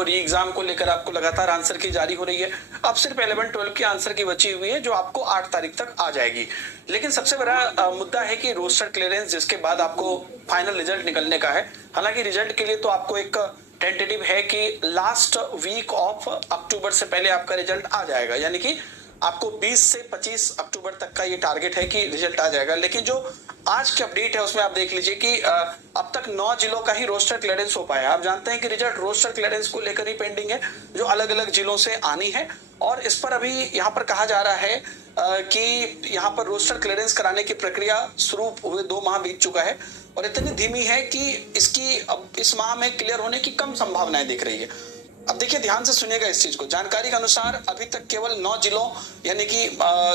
जो री एग्जाम को लेकर आपको लगातार आंसर की जारी हो रही है। अब सिर्फ 11-12 की आंसर की बची हुई है जो आपको 8 तारीख तक आ जाएगी। लेकिन सबसे बड़ा मुद्दा है कि रोस्टर क्लियरेंस, जिसके बाद आपको फाइनल रिजल्ट निकलने का है। हालांकि रिजल्ट के लिए तो आपको एक टेंटेटिव है कि लास्ट वीक ऑफ अक्टूबर से पहले आपका रिजल्ट आ जाएगा, यानी कि आपको 20 से 25 अक्टूबर तक का ये टारगेट है कि रिजल्ट आ जाएगा। लेकिन जो आज की अपडेट है उसमें आप देख लीजिए कि अब तक 9 जिलों का ही रोस्टर क्लियरेंस हो पाया। आप जानते हैं कि रिजल्ट रोस्टर क्लियरेंस को लेकर ही पेंडिंग है, जो अलग अलग जिलों से आनी है। और इस पर अभी यहाँ पर कहा जा रहा है कि यहाँ पर रोस्टर क्लियरेंस कराने की प्रक्रिया शुरू हुए 2 माह बीत चुका है और इतनी धीमी है कि इसकी अब इस माह में क्लियर होने की कम संभावनाएं दिख रही है। अब देखिए, ध्यान से सुनिएगा इस चीज को। जानकारी के अनुसार अभी तक केवल 9 जिलों यानी कि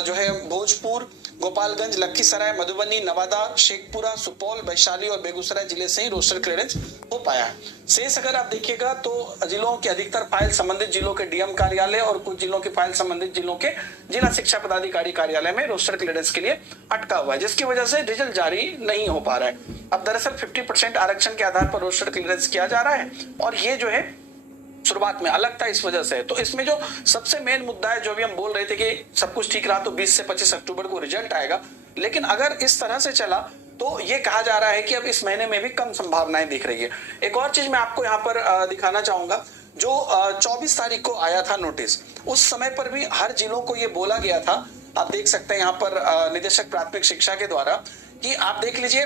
जो है भोजपुर, गोपालगंज, लखीसराय, मधुबनी, नवादा, शेखपुरा, सुपौल, वैशाली और बेगूसराय जिले से ही रोस्टर क्लियरेंस हो पाया है। शेष अगर आप देखिएगा तो जिलों की अधिकतर फाइल संबंधित जिलों के डीएम कार्यालय और कुछ जिलों की फाइल संबंधित जिलों के जिला शिक्षा पदाधिकारी कार्यालय में रोस्टर क्लियरेंस के लिए अटका हुआ है, जिसकी वजह से रिजल्ट जारी नहीं हो पा रहा है। अब दरअसल 50% आरक्षण के आधार पर रोस्टर क्लियरेंस किया जा रहा है और ये जो है शुरुआत में अलग था इस वजह से। तो इसमें जो सबसे मेन मुद्दा है, जो भी हम बोल रहे थे कि सब कुछ ठीक रहा तो 20 से 25 अक्टूबर को रिजल्ट आएगा, लेकिन अगर इस तरह से चला तो ये कहा जा रहा है कि अब इस महीने में भी कम संभावनाएं दिख रही है। एक और चीज मैं आपको यहाँ पर दिखाना चाहूंगा, जो 24 तारीख को आया था नोटिस, उस समय पर भी हर जिलों को ये बोला गया था, आप देख सकते हैं यहाँ पर निदेशक प्राथमिक शिक्षा के द्वारा, कि आप देख लीजिए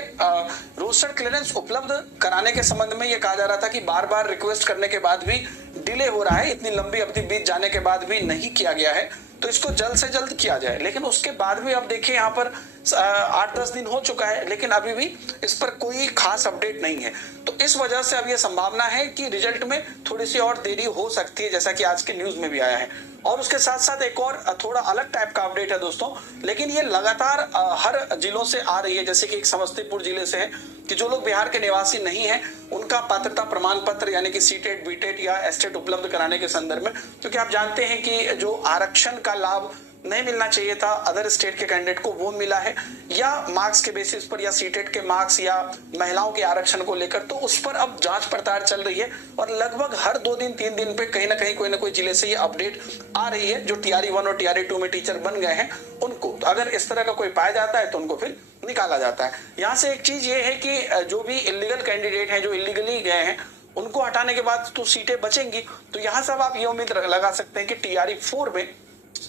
रोस्टर क्लियरेंस उपलब्ध कराने के संबंध में ये कहा जा रहा था कि बार बार रिक्वेस्ट करने के बाद भी डिले हो रहा है, इतनी लंबी अवधि बीत जाने के बाद भी नहीं किया गया है, तो इसको जल्द से जल्द किया जाए। लेकिन उसके बाद भी अब देखिए यहाँ पर 8-10 दिन हो चुका है, लेकिन अभी भी इस पर कोई खास अपडेट नहीं है। तो इस वजह से अब ये संभावना है कि रिजल्ट में थोड़ी सी और देरी हो सकती है, जैसा कि आज के न्यूज में भी आया है। और उसके साथ साथ एक और थोड़ा अलग टाइप का अपडेट है दोस्तों, लेकिन ये लगातार हर जिलों से आ रही है। जैसे कि एक समस्तीपुर जिले से है कि जो लोग बिहार के निवासी नहीं है उनका पात्रता प्रमाण पत्र यानी कि सीटेट, बीटेट या एस्टेट उपलब्ध कराने के संदर्भ में, क्योंकि आप जानते हैं कि जो आरक्षण का लाभ नहीं मिलना चाहिए था अदर स्टेट के कैंडिडेट को, वो मिला है, या मार्क्स के बेसिस पर या सीटेट के मार्क्स या महिलाओं के आरक्षण को लेकर, तो उस पर अब जांच पड़ताल चल रही है। और लगभग हर 2 दिन 3 दिन पे कहीं ना कहीं कोई ना कोई जिले से ये अपडेट आ रही है। जो TRE 1 और TRE 2 में टीचर बन गए हैं उनको, अगर इस तरह का कोई पाया जाता है तो उनको फिर निकाला जाता है। यहाँ से एक चीज ये है कि जो भी इलीगल कैंडिडेट हैं, जो इलीगली गए हैं, उनको हटाने के बाद तो सीटें बचेंगी। तो यहाँ सब आप ये उम्मीद लगा सकते हैं कि TRE 4 में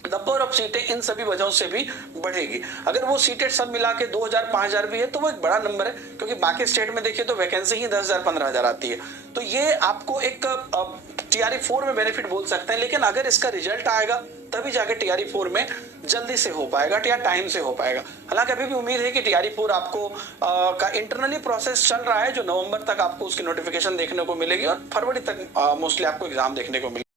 नंबर ऑफ सीटें इन सभी वजहों से भी बढ़ेगी। अगर वो सीटें सब मिला के 2000-5000 भी है तो वो एक बड़ा नंबर है, क्योंकि बाकी स्टेट में देखिए तो वैकेंसी ही 10,000-15,000 आती है। तो ये आपको एक TRE 4 में बेनिफिट बोल सकते हैं। लेकिन अगर इसका रिजल्ट आएगा तभी जाके TRE 4 में जल्दी से हो पाएगा या टाइम से हो पाएगा। हालांकि अभी भी उम्मीद है कि TRE 4 आपको का इंटरनली प्रोसेस चल रहा है, जो नवंबर तक आपको उसकी नोटिफिकेशन देखने को मिलेगी और फरवरी तक मोस्टली आपको एग्जाम देखने को मिलेगी।